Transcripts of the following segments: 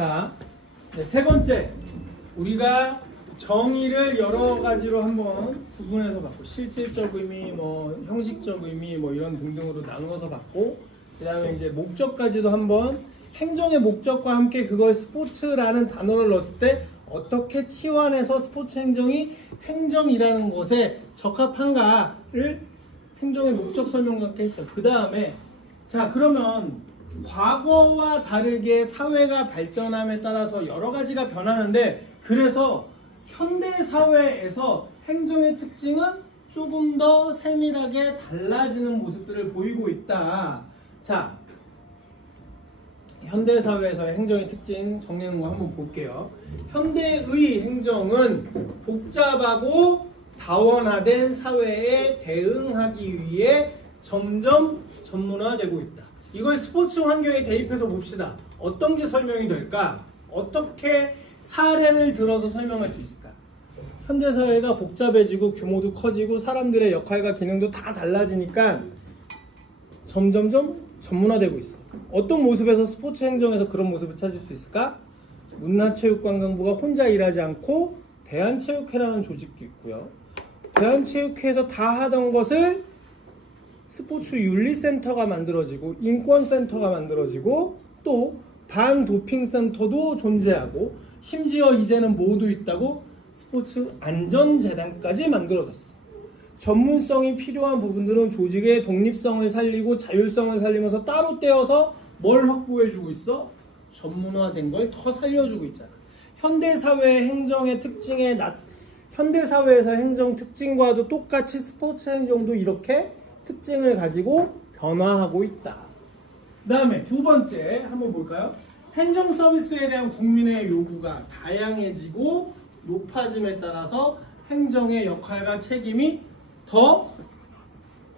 자, 세 번째, 우리가 정의를 여러 가지로 한번 구분해서 봤고, 실질적 의미, 뭐 형식적 의미, 뭐 이런 등등으로 나누어서 봤고, 그 다음에 이제 목적까지도 한번 행정의 목적과 함께 그걸 스포츠라는 단어를 넣었을 때 어떻게 치환해서 스포츠 행정이 행정이라는 것에 적합한가를 행정의 목적 설명과 함께 했어요. 그 다음에 자, 그러면 과거와 다르게 사회가 발전함에 따라서 여러 가지가 변하는데, 그래서 현대 사회에서 행정의 특징은 조금 더 세밀하게 달라지는 모습들을 보이고 있다. 자, 현대 사회에서의 행정의 특징 정리하는 거 한번 볼게요. 현대의 행정은 복잡하고 다원화된 사회에 대응하기 위해 점점 전문화되고 있다. 이걸 스포츠 환경에 대입해서 봅시다. 어떤 게 설명이 될까? 어떻게 사례를 들어서 설명할 수 있을까? 현대사회가 복잡해지고 규모도 커지고 사람들의 역할과 기능도 다 달라지니까 점점점 전문화되고 있어. 어떤 모습에서 스포츠 행정에서 그런 모습을 찾을 수 있을까? 문화체육관광부가 혼자 일하지 않고 대한체육회라는 조직도 있고요. 대한체육회에서 다 하던 것을 스포츠 윤리센터가 만들어지고 인권센터가 만들어지고 또 반도핑센터도 존재하고 심지어 이제는 모두 있다고 스포츠 안전재단까지 만들어졌어. 전문성이 필요한 부분들은 조직의 독립성을 살리고 자율성을 살리면서 따로 떼어서 뭘 확보해주고 있어? 전문화된 걸 더 살려주고 있잖아. 현대사회의 행정의 특징에 현대사회에서 행정 특징과도 똑같이 스포츠 행정도 이렇게 특징을 가지고 변화하고 있다. 그 다음에 두 번째 한번 볼까요? 행정 서비스에 대한 국민의 요구가 다양해지고 높아짐에 따라서 행정의 역할과 책임이 더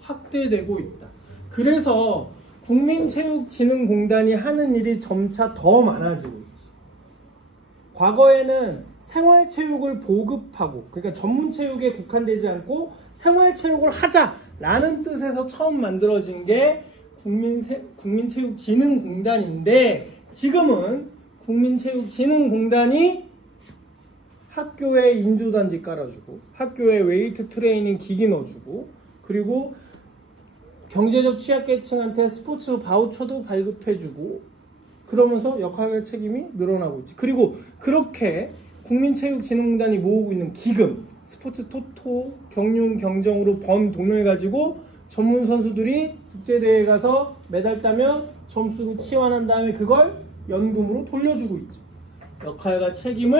확대되고 있다. 그래서 국민체육진흥공단이 하는 일이 점차 더 많아지고 있지. 과거에는 생활체육을 보급하고, 그러니까 전문체육에 국한되지 않고 생활체육을 하자라는 뜻에서 처음 만들어진 게 국민체육진흥공단인데, 지금은 국민체육진흥공단이 학교에 인조단지 깔아주고 학교에 웨이트 트레이닝 기기 넣어주고 그리고 경제적 취약계층한테 스포츠 바우처도 발급해주고 그러면서 역할과 책임이 늘어나고 있지. 그리고 그렇게 국민체육진흥공단이 모으고 있는 기금, 스포츠 토토, 경륜, 경정으로 번 돈을 가지고 전문 선수들이 국제대회에 가서 메달 따면 점수로 치환한 다음에 그걸 연금으로 돌려주고 있죠. 역할과 책임이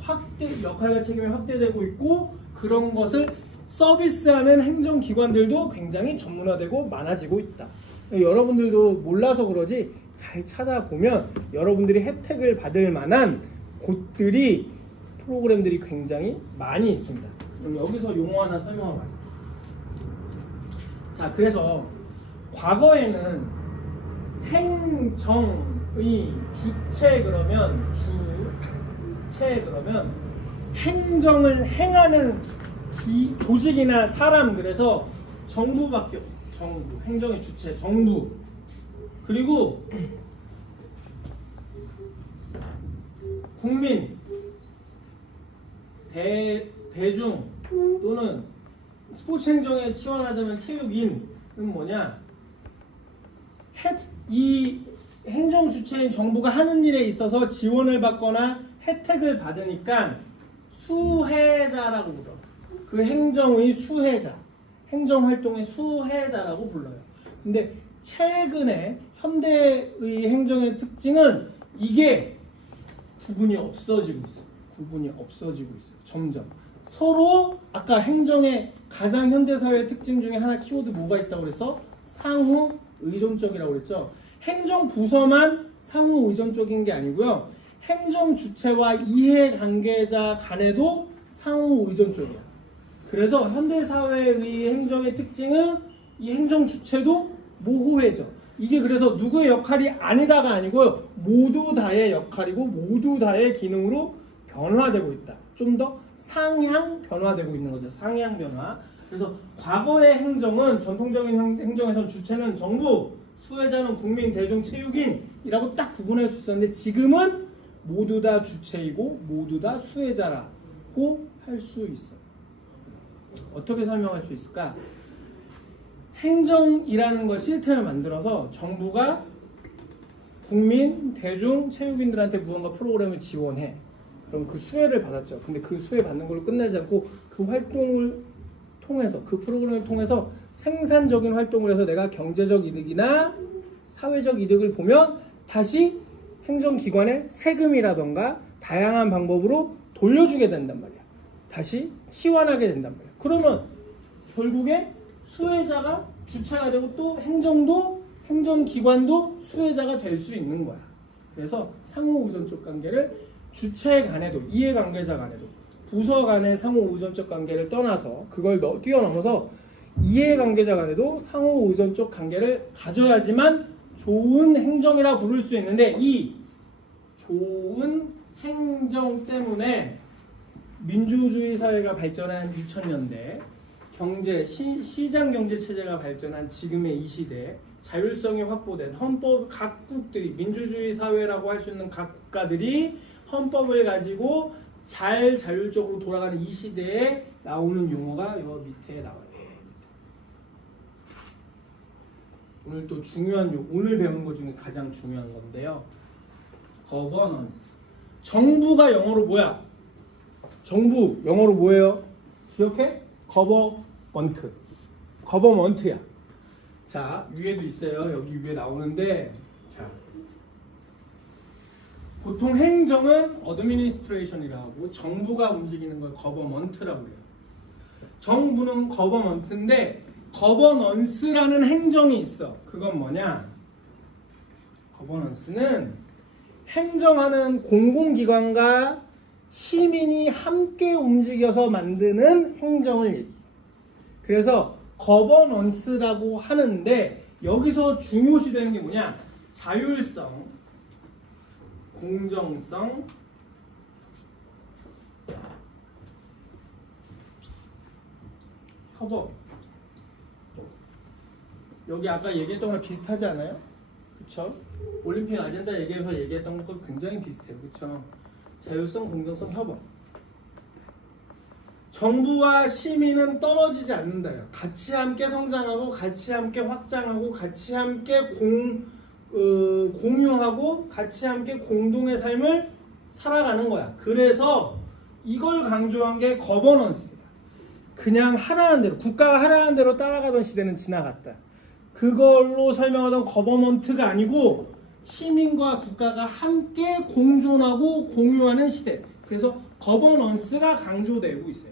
확대되고 있고, 그런 것을 서비스하는 행정기관들도 굉장히 전문화되고 많아지고 있다. 여러분들도 몰라서 그러지 잘 찾아보면 여러분들이 혜택을 받을 만한 곳들이, 프로그램들이 굉장히 많이 있습니다. 그럼 여기서 용어 하나 설명하고 가자. 자, 그래서 과거에는 행정의 주체 그러면 행정을 행하는 조직이나 사람, 그래서 정부밖에 없어. 정부, 행정의 주체 정부. 그리고 국민, 대중 또는 스포츠 행정에 치환하자면 체육인은 뭐냐? 이 행정 주체인 정부가 하는 일에 있어서 지원을 받거나 혜택을 받으니까 수혜자라고 불러요. 그 행정의 수혜자, 행정활동의 수혜자라고 불러요. 근데 최근에 현대의 행정의 특징은 이게 구분이 없어지고 있어요. 점점. 서로 아까 행정의 가장 현대사회의 특징 중에 하나 키워드 뭐가 있다고 그랬어? 상호 의존적이라고 그랬죠. 행정 부서만 상호 의존적인 게 아니고요. 행정 주체와 이해관계자 간에도 상호 의존적이야. 그래서 현대사회의 행정의 특징은 이 행정 주체도 모호해져. 이게 그래서 누구의 역할이 아니다가 아니고 모두 다의 역할이고 모두 다의 기능으로 변화되고 있다. 좀 더 상향 변화되고 있는 거죠. 상향 변화. 그래서 과거의 행정은, 전통적인 행정에선 주체는 정부, 수혜자는 국민, 대중, 체육인이라고 딱 구분할 수 있었는데, 지금은 모두 다 주체이고 모두 다 수혜자라고 할 수 있어요. 어떻게 설명할 수 있을까? 행정이라는 걸 시스템을 만들어서 정부가 국민, 대중, 체육인들한테 무언가 프로그램을 지원해. 그럼 그 수혜를 받았죠. 근데 그 수혜 받는 걸로 끝나지 않고 그 활동을 통해서, 그 프로그램을 통해서 생산적인 활동을 해서 내가 경제적 이득이나 사회적 이득을 보면 다시 행정기관에 세금이라던가 다양한 방법으로 돌려주게 된단 말이야. 다시 치환하게 된단 말이야. 그러면 결국에 수혜자가 주체가 되고 또 행정기관도 수혜자가 될 수 있는 거야. 그래서 상호의존적 관계를 주체 간에도, 이해관계자 간에도, 부서 간의 상호의존적 관계를 떠나서 그걸 뛰어넘어서 이해관계자 간에도 상호의존적 관계를 가져야지만 좋은 행정이라 부를 수 있는데, 이 좋은 행정 때문에 민주주의 사회가 발전한 2000년대, 시장 경제 체제가 발전한 지금의 이 시대, 자율성이 확보된 헌법, 각국들이 민주주의 사회라고 할 수 있는 각 국가들이 헌법을 가지고 잘 자율적으로 돌아가는 이 시대에 나오는 용어가 여 밑에 나와요. 오늘 또 중요한 오늘 배운 것 중에 가장 중요한 건데요. 거버넌스. 정부가 영어로 뭐야? 정부 영어로 뭐예요? 기억해? 거버먼트. 거버먼트야. 자, 위에도 있어요. 여기 위에 나오는데, 자, 보통 행정은 어드미니스트레이션이라고 하고 정부가 움직이는 걸 거버먼트라고 해요. 정부는 거버먼트인데 거버넌스라는 행정이 있어. 그건 뭐냐? 거버넌스는 행정하는 공공기관과 시민이 함께 움직여서 만드는 행정을 얘기해요. 그래서 거버넌스라고 하는데 여기서 중요시 되는 게 뭐냐? 자율성, 공정성, 협업. 여기 아까 얘기했던 거랑 비슷하지 않아요? 그쵸? 올림픽 아젠다 얘기해서 얘기했던 거 굉장히 비슷해요. 그쵸? 자율성, 공정성, 협업. 정부와 시민은 떨어지지 않는다요. 같이 함께 성장하고 같이 함께 확장하고 같이 함께 공유하고 같이 함께 공동의 삶을 살아가는 거야. 그래서 이걸 강조한 게 거버넌스야. 그냥 하라는 대로, 국가가 하라는 대로 따라가던 시대는 지나갔다. 그걸로 설명하던 거버먼트가 아니고 시민과 국가가 함께 공존하고 공유하는 시대. 그래서 거버넌스가 강조되고 있어요.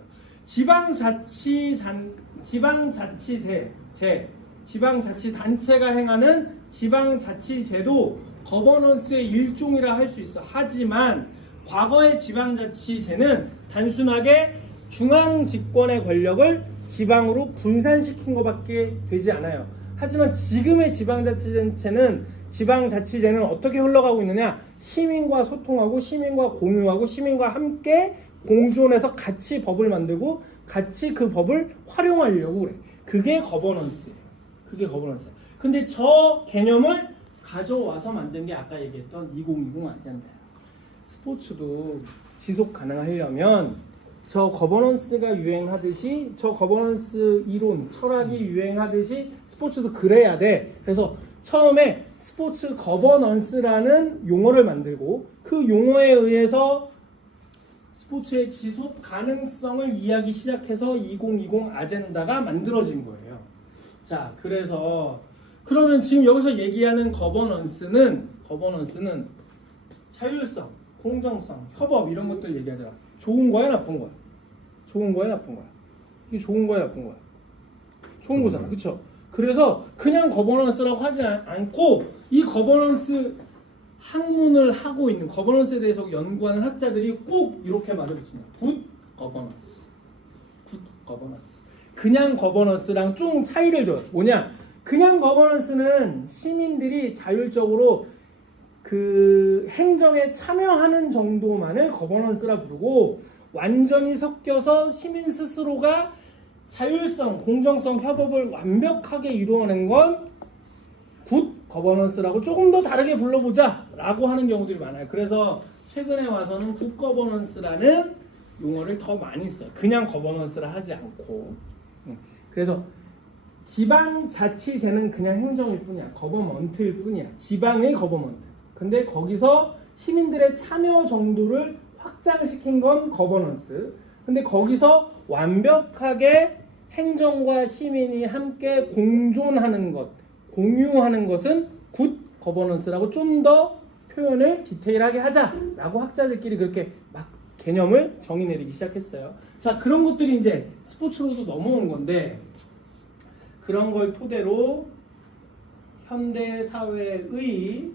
지방자치단체가 행하는 지방자치제도 거버넌스의 일종이라 할 수 있어. 하지만 과거의 지방자치제는 단순하게 중앙집권의 권력을 지방으로 분산시킨 것밖에 되지 않아요. 하지만 지금의 지방자치제는 어떻게 흘러가고 있느냐? 시민과 소통하고 시민과 공유하고 시민과 함께 공존해서 같이 법을 만들고 같이 그 법을 활용하려고 그래. 그게 거버넌스예요. 그게 거버넌스예요. 근데 저 개념을 가져와서 만든 게 아까 얘기했던 2020 아젠다예요. 스포츠도 지속 가능하려면 저 거버넌스가 유행하듯이, 저 거버넌스 이론, 철학이 유행하듯이 스포츠도 그래야 돼. 그래서 처음에 스포츠 거버넌스라는 용어를 만들고 그 용어에 의해서 스포츠의 지속 가능성을 이해하기 시작해서 2020 아젠다가 만들어진 거예요. 자, 그래서 그러면 지금 여기서 얘기하는 거버넌스는 자율성, 공정성, 협업 이런 것들 얘기하잖아. 좋은 거야, 나쁜 거야? 좋은 거야, 나쁜 거야? 이게 좋은 거야, 나쁜 거야? 좋은 거잖아, 그쵸? 그래서 그냥 거버넌스라고 하지 않고 이 거버넌스 학문을 하고 있는, 거버넌스에 대해서 연구하는 학자들이 꼭 이렇게 말을 붙입니다. 굿 거버넌스. 굿 거버넌스. 그냥 거버넌스랑 좀 차이를 둬요. 뭐냐? 그냥 거버넌스는 시민들이 자율적으로 그 행정에 참여하는 정도만을 거버넌스라 부르고, 완전히 섞여서 시민 스스로가 자율성, 공정성, 협업을 완벽하게 이루어낸 건 굿 거버넌스라고 조금 더 다르게 불러보자 라고 하는 경우들이 많아요. 그래서 최근에 와서는 굿 거버넌스라는 용어를 더 많이 써요. 그냥 거버넌스라 하지 않고. 그래서 지방자치제는 그냥 행정일 뿐이야. 거버먼트일 뿐이야. 지방의 거버먼트. 근데 거기서 시민들의 참여 정도를 확장시킨 건 거버넌스. 근데 거기서 완벽하게 행정과 시민이 함께 공존하는 것, 공유하는 것은 굿 거버넌스라고 좀 더 표현을 디테일하게 하자라고 학자들끼리 그렇게 막 개념을 정의 내리기 시작했어요. 자, 그런 것들이 이제 스포츠로도 넘어온 건데, 그런 걸 토대로 현대 사회의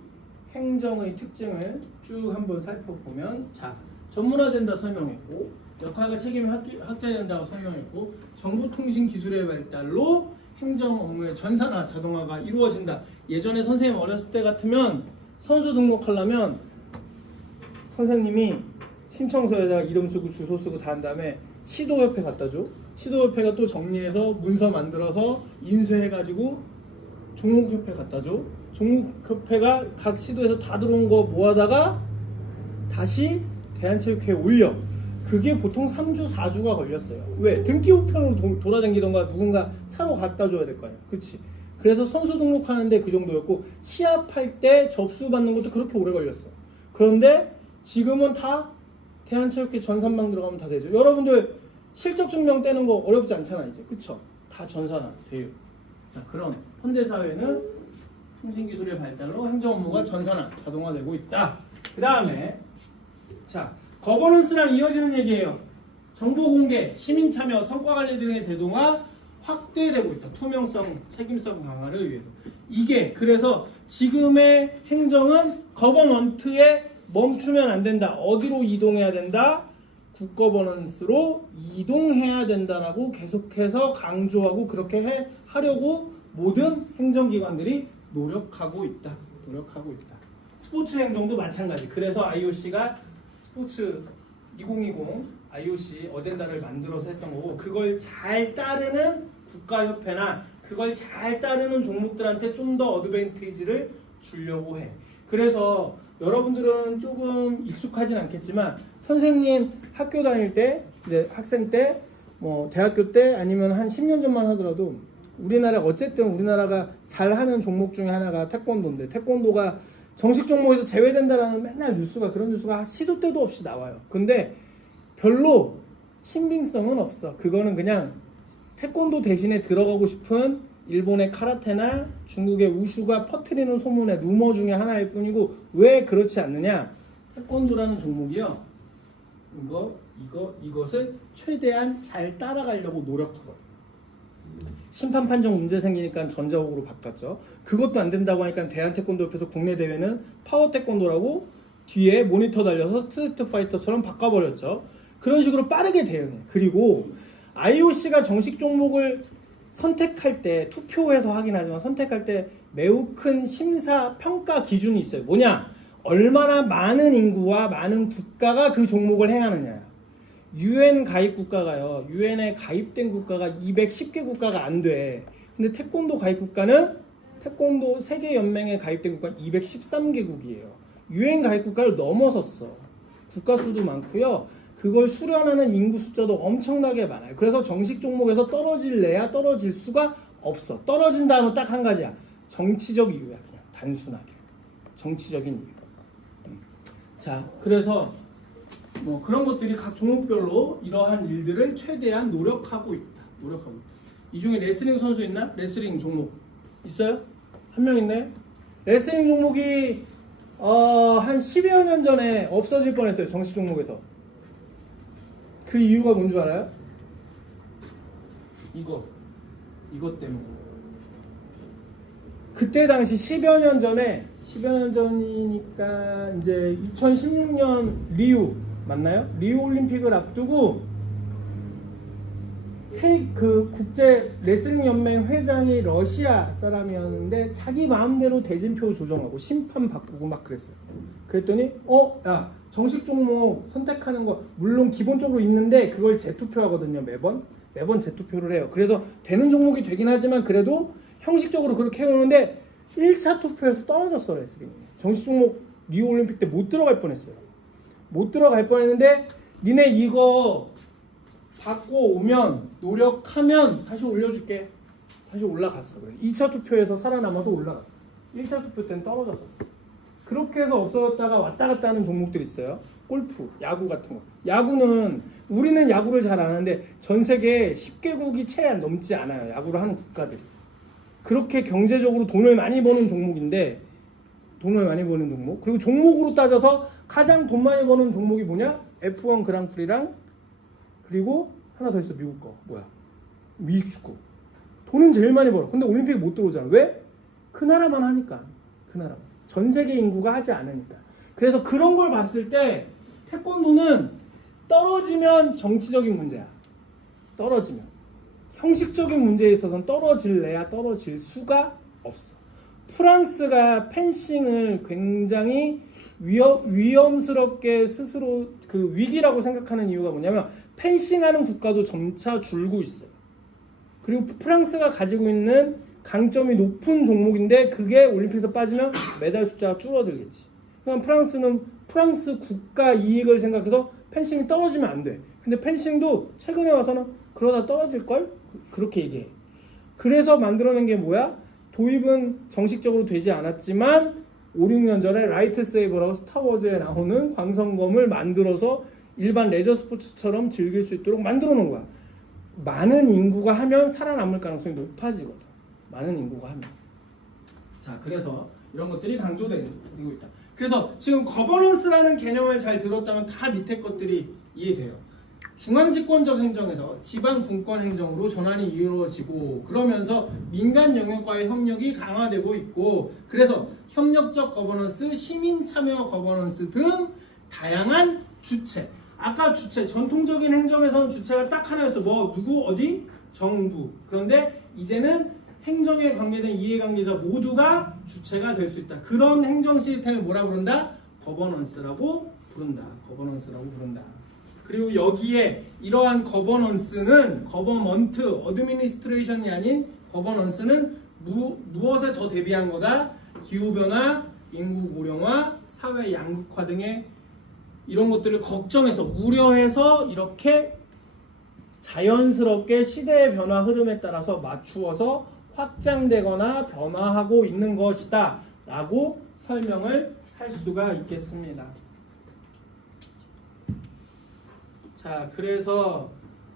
행정의 특징을 쭉 한번 살펴보면, 자, 전문화된다 설명했고, 역할과 책임이 확대된다고 설명했고, 정보통신 기술의 발달로 행정 업무의 전산화, 자동화가 이루어진다. 예전에 선생님 어렸을 때 같으면 선수 등록하려면 선생님이 신청서에다가 이름 쓰고 주소 쓰고 다 한 다음에 시도협회 갖다 줘. 시도협회가 또 정리해서 문서 만들어서 인쇄해가지고 종목협회 갖다 줘. 종목협회가 각 시도에서 다 들어온 거 모아다가 다시 대한체육회에 올려. 그게 보통 3주, 4주가 걸렸어요. 왜? 등기 우편으로 돌아다니던가 누군가 차로 갖다 줘야 될 거 아니야. 그렇지? 그래서 선수 등록하는데 그 정도였고, 시합할 때 접수 받는 것도 그렇게 오래 걸렸어. 그런데 지금은 다 대한체육회 전산망 들어가면 다 되죠. 여러분들 실적 증명 떼는 거 어렵지 않잖아 이제. 그쵸? 다 전산화 돼요. 자, 그런 현대사회는 통신기술의 발달로 행정 업무가 전산화, 자동화되고 있다. 그 다음에 자, 거버넌스랑 이어지는 얘기예요. 정보 공개, 시민 참여, 성과 관리 등의 제도가 확대되고 있다. 투명성, 책임성 강화를 위해서. 이게 그래서 지금의 행정은 거버넌트에 멈추면 안 된다. 어디로 이동해야 된다? 굿거버넌스로 이동해야 된다라고 계속해서 강조하고 그렇게 하려고 모든 행정기관들이 노력하고 있다. 스포츠 행정도 마찬가지. 그래서 IOC가 스포츠 2020 IOC 어젠다를 만들어서 했던 거고, 그걸 잘 따르는 국가협회나 그걸 잘 따르는 종목들한테 좀 더 어드밴티지를 주려고 해. 그래서 여러분들은 조금 익숙하진 않겠지만, 선생님 학교 다닐 때, 이제 학생 때, 뭐 대학교 때 아니면 한 10년 전만 하더라도 어쨌든 우리나라가 잘하는 종목 중에 하나가 태권도인데, 태권도가 정식 종목에서 제외된다라는 맨날 그런 뉴스가 시도 때도 없이 나와요. 근데 별로 신빙성은 없어. 그거는 그냥 태권도 대신에 들어가고 싶은 일본의 카라테나 중국의 우슈가 퍼뜨리는 소문의 루머 중에 하나일 뿐이고, 왜 그렇지 않느냐? 태권도라는 종목이요, 이것을 최대한 잘 따라가려고 노력하거든. 심판 판정 문제 생기니까 전자호구로 바꿨죠. 그것도 안 된다고 하니까 대한태권도협회에서 국내 대회는 파워태권도라고 뒤에 모니터 달려서 스트리트 파이터처럼 바꿔버렸죠. 그런 식으로 빠르게 대응해. 그리고 IOC가 정식 종목을 선택할 때, 투표해서 하긴 하지만 선택할 때 매우 큰 심사 평가 기준이 있어요. 뭐냐? 얼마나 많은 인구와 많은 국가가 그 종목을 행하느냐. UN 가입 국가가요, UN에 가입된 국가가 210개 국가가 안 돼. 근데 태권도 가입 국가는, 태권도 세계연맹에 가입된 국가는 213개국이에요. UN 가입 국가를 넘어섰어. 국가 수도 많고요. 그걸 수련하는 인구 숫자도 엄청나게 많아요. 그래서 정식 종목에서 떨어질래야 떨어질 수가 없어. 떨어진다면 딱 한 가지야. 정치적 이유야. 그냥 단순하게. 정치적인 이유. 자, 그래서 뭐 그런 것들이 각 종목별로 이러한 일들을 최대한 노력하고 있다. 이 중에 레슬링 선수 있나? 레슬링 종목 있어요? 한 명 있네? 레슬링 종목이 한 10여 년 전에 없어질 뻔했어요. 정식 종목에서. 그 이유가 뭔 줄 알아요? 이것 때문에. 그때 당시 10여 년 전이니까 이제 2016년 리우 맞나요? 리우 올림픽을 앞두고 그 국제 레슬링 연맹 회장이 러시아 사람이었는데 자기 마음대로 대진표 조정하고 심판 바꾸고 막 그랬어요. 그랬더니 야, 정식 종목 선택하는 거 물론 기본적으로 있는데 그걸 재투표하거든요. 매번 재투표를 해요. 그래서 되는 종목이 되긴 하지만 그래도 형식적으로 그렇게 해오는데 1차 투표에서 떨어졌어. 레슬링이 정식 종목 리우 올림픽 때 못 들어갈 뻔했어요. 못 들어갈 뻔했는데 니네 이거 받고 오면 노력하면 다시 올려줄게. 다시 올라갔어. 그래. 2차 투표에서 살아남아서 올라갔어. 1차 투표 때는 떨어졌었어. 그렇게 해서 없어졌다가 왔다 갔다 하는 종목들이 있어요. 골프, 야구 같은 거. 야구는 우리는 야구를 잘 안 하는데 전 세계 10개국이 채 넘지 않아요. 야구를 하는 국가들이. 그렇게 경제적으로 돈을 많이 버는 종목인데 돈을 많이 버는 종목. 그리고 종목으로 따져서 가장 돈 많이 버는 종목이 뭐냐? F1 그랑프리랑 그리고 하나 더 있어. 미국 거. 뭐야? 미국 축구. 돈은 제일 많이 벌어. 근데 올림픽에 못 들어오잖아. 왜? 그 나라만 하니까. 그 나라만. 전 세계 인구가 하지 않으니까. 그래서 그런 걸 봤을 때 태권도는 떨어지면 정치적인 문제야. 떨어지면. 형식적인 문제에 있어서는 떨어질래야 떨어질 수가 없어. 프랑스가 펜싱을 굉장히 위험스럽게 스스로 그 위기라고 생각하는 이유가 뭐냐면 펜싱하는 국가도 점차 줄고 있어요. 그리고 프랑스가 가지고 있는 강점이 높은 종목인데 그게 올림픽에서 빠지면 메달 숫자가 줄어들겠지. 그럼 프랑스는 프랑스 국가 이익을 생각해서 펜싱이 떨어지면 안 돼. 근데 펜싱도 최근에 와서는 그러다 떨어질걸? 그렇게 얘기해. 그래서 만들어낸 게 뭐야? 도입은 정식적으로 되지 않았지만 5, 6년 전에 라이트 세이버라고 스타워즈에 나오는 광선검을 만들어서 일반 레저 스포츠처럼 즐길 수 있도록 만들어 놓은 거야. 많은 인구가 하면 살아남을 가능성이 높아지거든. 많은 인구가 하면. 자, 그래서 이런 것들이 강조되고 있다. 그래서 지금 거버넌스라는 개념을 잘 들었다면 다 밑에 것들이 이해돼요. 중앙집권적 행정에서 지방 분권 행정으로 전환이 이루어지고 그러면서 민간 영역과의 협력이 강화되고 있고 그래서 협력적 거버넌스, 시민 참여 거버넌스 등 다양한 주체. 아까 주체, 전통적인 행정에서는 주체가 딱 하나였어. 뭐 누구 어디? 정부. 그런데 이제는 행정에 관계된 이해관계자 모두가 주체가 될 수 있다. 그런 행정 시스템을 뭐라 부른다? 거버넌스라고 부른다. 거버넌스라고 부른다. 그리고 여기에 이러한 거버넌스는 거버먼트, 어드미니스트레이션이 아닌 거버넌스는 무엇에 더 대비한 거다? 기후변화, 인구 고령화, 사회 양극화 등의 이런 것들을 걱정해서 우려해서 이렇게 자연스럽게 시대의 변화 흐름에 따라서 맞추어서 확장되거나 변화하고 있는 것이다 라고 설명을 할 수가 있겠습니다. 자, 그래서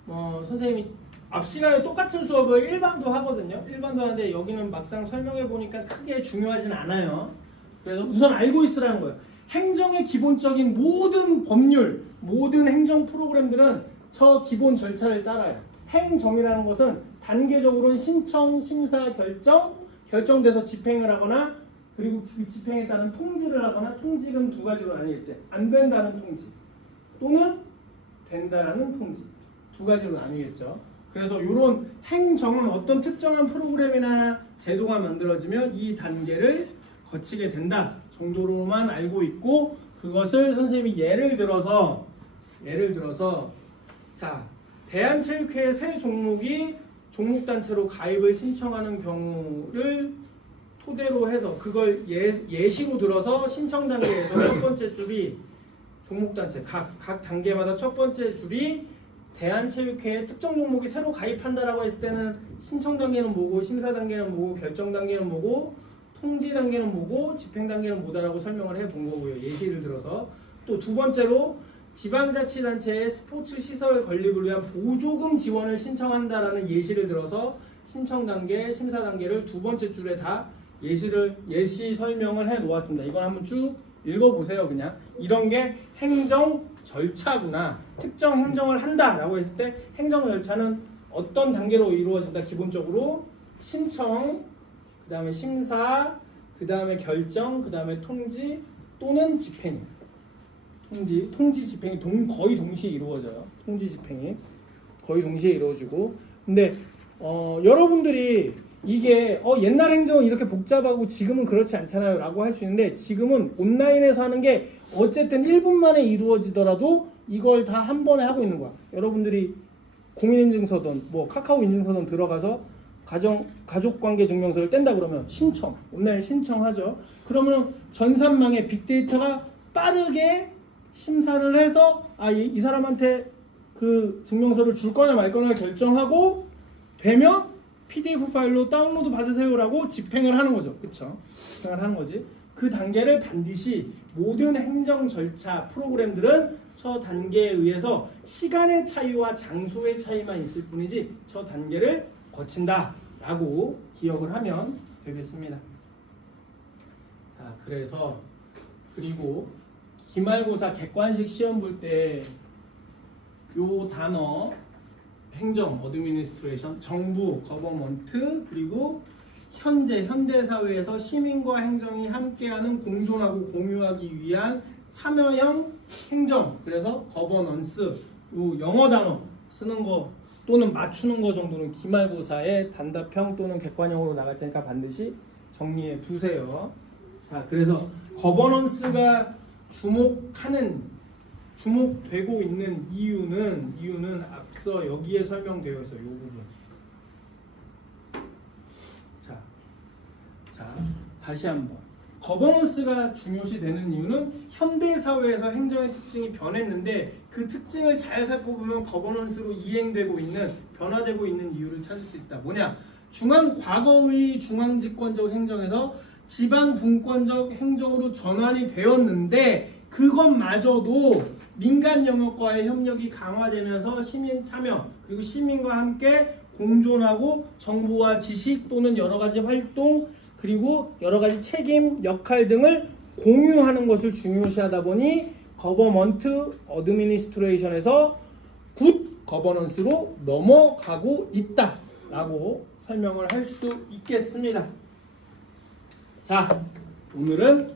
선생님이 앞 시간에 똑같은 수업을 일반도 하거든요. 일반도 하는데 여기는 막상 설명해 보니까 크게 중요하진 않아요. 그래서 우선 알고 있으라는 거예요. 행정의 기본적인 모든 법률, 모든 행정 프로그램들은 저 기본 절차를 따라요. 행정이라는 것은 단계적으로는 신청, 심사, 결정돼서 집행을 하거나 그리고 그 집행에 따른 통지를 하거나 통지는 두 가지로 나뉘겠지. 안 된다는 통지 또는 된다라는 통지 두 가지로 나뉘겠죠. 그래서 이런 행정은 어떤 특정한 프로그램이나 제도가 만들어지면 이 단계를 거치게 된다 정도로만 알고 있고 그것을 선생님이 예를 들어서 자 대한체육회의 새 종목이 종목단체로 가입을 신청하는 경우를 토대로 해서 그걸 예시로 들어서 신청 단계에서 첫 번째 줄이 종목단체 각 단계마다 첫 번째 줄이 대한체육회에 특정 종목이 새로 가입한다라고 했을 때는 신청 단계는 뭐고 심사 단계는 뭐고 결정 단계는 뭐고 통지 단계는 뭐고 집행 단계는 뭐다라고 설명을 해본 거고요. 예시를 들어서 또 두 번째로 지방자치단체의 스포츠 시설 건립을 위한 보조금 지원을 신청한다라는 예시를 들어서 신청 단계, 심사 단계를 두 번째 줄에 다 예시 설명을 해 놓았습니다. 이건 한번 쭉 읽어보세요. 그냥 이런 게 행정 절차구나. 특정 행정을 한다라고 했을 때 행정 절차는 어떤 단계로 이루어진다. 기본적으로 신청, 그 다음에 심사, 그 다음에 결정, 그 다음에 통지 또는 집행. 통지 집행이 거의 동시에 이루어져요. 통지 집행이 거의 동시에 이루어지고. 근데 여러분들이 이게 옛날 행정은 이렇게 복잡하고 지금은 그렇지 않잖아요 라고 할 수 있는데 지금은 온라인에서 하는 게 어쨌든 1분 만에 이루어지더라도 이걸 다 한 번에 하고 있는 거야. 여러분들이 공인인증서든 뭐 카카오 인증서든 들어가서 가족관계증명서를 뗀다 그러면 온라인 신청하죠. 그러면 전산망에 빅데이터가 빠르게 심사를 해서 이 사람한테 그 증명서를 줄 거냐 말 거냐 결정하고 되면 PDF 파일로 다운로드 받으세요라고 집행을 하는 거죠. 그쵸? 집행을 하는 거지. 그 단계를 반드시 모든 행정 절차 프로그램들은 저 단계에 의해서 시간의 차이와 장소의 차이만 있을 뿐이지 저 단계를 거친다 라고 기억을 하면 되겠습니다. 자, 그리고 기말고사 객관식 시험 볼 때 요 단어 행정, 어드미니스트레이션, 정부, 거버먼트, 그리고 현대사회에서 시민과 행정이 함께하는 공존하고 공유하기 위한 참여형 행정, 그래서 거버넌스, 요 영어 단어 쓰는 거 또는 맞추는 거 정도는 기말고사에 단답형 또는 객관형으로 나갈 테니까 반드시 정리해 두세요. 자, 그래서 거버넌스가 주목되고 있는 이유는 앞서 여기에 설명되어 있어요. 이 부분. 자, 다시 한번. 거버넌스가 중요시 되는 이유는 현대 사회에서 행정의 특징이 변했는데 그 특징을 잘 살펴보면 거버넌스로 변화되고 있는 이유를 찾을 수 있다. 뭐냐? 과거의 중앙집권적 행정에서 지방 분권적 행정으로 전환이 되었는데 그것마저도 민간 영역과의 협력이 강화되면서 시민 참여 그리고 시민과 함께 공존하고 정보와 지식 또는 여러 가지 활동 그리고 여러 가지 책임, 역할 등을 공유하는 것을 중요시하다 보니 거버먼트 어드미니스트레이션에서 굿 거버넌스로 넘어가고 있다라고 설명을 할 수 있겠습니다. 자, 오늘은